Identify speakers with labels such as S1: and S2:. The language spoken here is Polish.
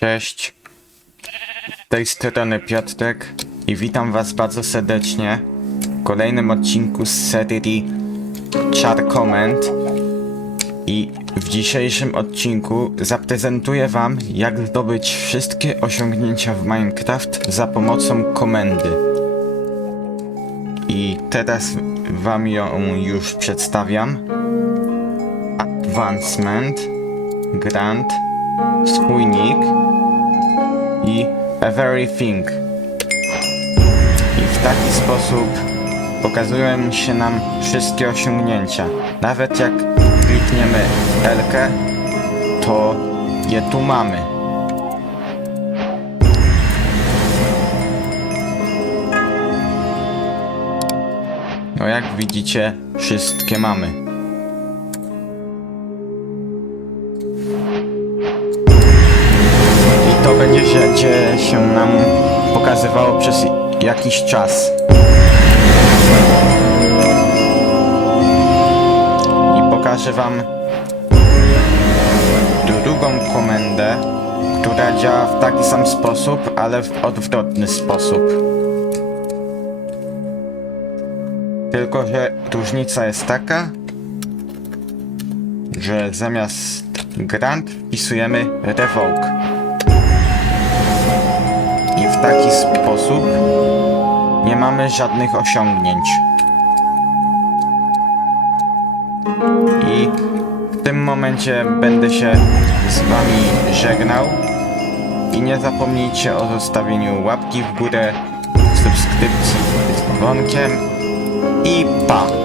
S1: Cześć. Z tej strony Piotrek i witam was bardzo serdecznie w kolejnym odcinku z serii Char Comment i w dzisiejszym odcinku zaprezentuję wam jak zdobyć wszystkie osiągnięcia w Minecraft za pomocą komendy. I teraz wam ją już przedstawiam. Advancement, Grant, swój nick i everything. I w taki sposób pokazują się nam wszystkie osiągnięcia. Nawet jak klikniemy L, to je tu mamy. No jak widzicie, wszystkie mamy. Będzie się, nam pokazywało przez jakiś czas. I pokażę wam drugą komendę, która działa w taki sam sposób, ale w odwrotny sposób. Tylko, że różnica jest taka, że zamiast grant wpisujemy revoke. W taki sposób nie mamy żadnych osiągnięć. I w tym momencie będę się z wami żegnał. I nie zapomnijcie o zostawieniu łapki w górę, subskrypcji z dzwonkiem i pa!